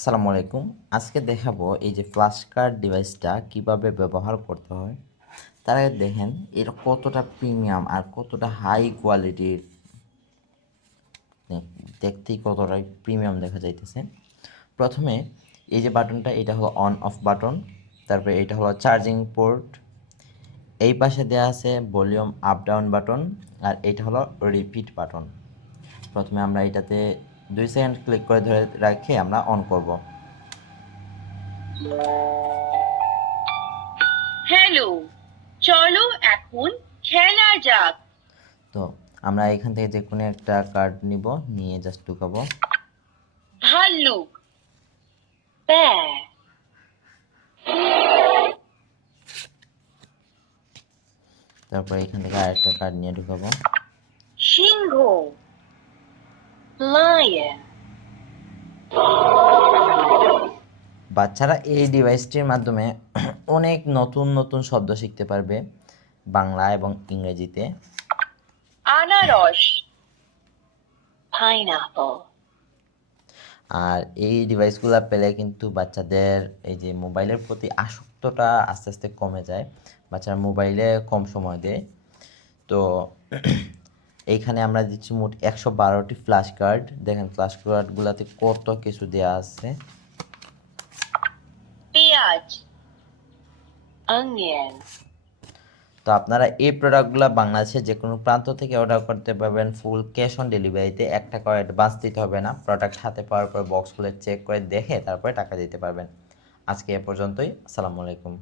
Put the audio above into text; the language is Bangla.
আসসালামু আলাইকুম। আজকে দেখাবো এই যে ফ্ল্যাশ কার্ড ডিভাইসটা কিভাবে ব্যবহার করতে হয়। তার আগে দেখেন এটা কতটা প্রিমিয়াম আর কতটা হাই কোয়ালিটির। দেখতেই কতটা প্রিমিয়াম দেখা যাইতেছে। প্রথমে এই যে বাটনটা এটা হলো অন অফ বাটন, তারপরে এটা হলো চার্জিং পোর্ট, এই পাশে দেওয়া আছে ভলিউম আপ ডাউন বাটন, আর এটা হলো রিপিট বাটন। প্রথমে আমরা এটাতে 2 সেকেন্ড ক্লিক করে ধরে রাখে আমরা অন করব। হ্যালো, চলো এখন খেলা যাক। তো আমরা এখান থেকে যে কোনো একটা কার্ড নিব, নিয়ে জাস্ট ঢুকাবো। ভাল্লুক, bear, তারপর এখান থেকে আরেকটা কার্ড নিয়ে ঢুকাবো। সিংহ, lion, বাচ্চারা এই ডিভাইসটির মাধ্যমে অনেক নতুন নতুন শব্দ শিখতে পারবে বাংলা এবং ইংরেজিতে। আনারস, pineapple, আর এই ডিভাইসগুলো পেলে কিন্তু বাচ্চাদের এই যে মোবাইলের প্রতি আসক্তটা আস্তে আস্তে কমে যায়। বাচ্চারা মোবাইলে কম সময় দেয়। তো এইখানে আমরা দিচ্ছি মোট 112টি ফ্ল্যাশ কার্ড। দেখেন ফ্ল্যাশ কার্ডগুলোতে কত কিছু দেওয়া আছে। পেঁয়াজ, onion, তো আপনারা এই প্রোডাক্টগুলো বাংলাদেশের যে কোনো প্রান্ত থেকে অর্ডার করতে পারবেন ফুল ক্যাশ অন ডেলিভারিতে। 1 টাকাও অ্যাডভান্স দিতে হবে না। প্রোডাক্ট হাতে পাওয়ার পর বক্স খুলে চেক করে দেখে তারপরে টাকা দিতে পারবেন। আজকে এ পর্যন্তই। আসসালামু আলাইকুম।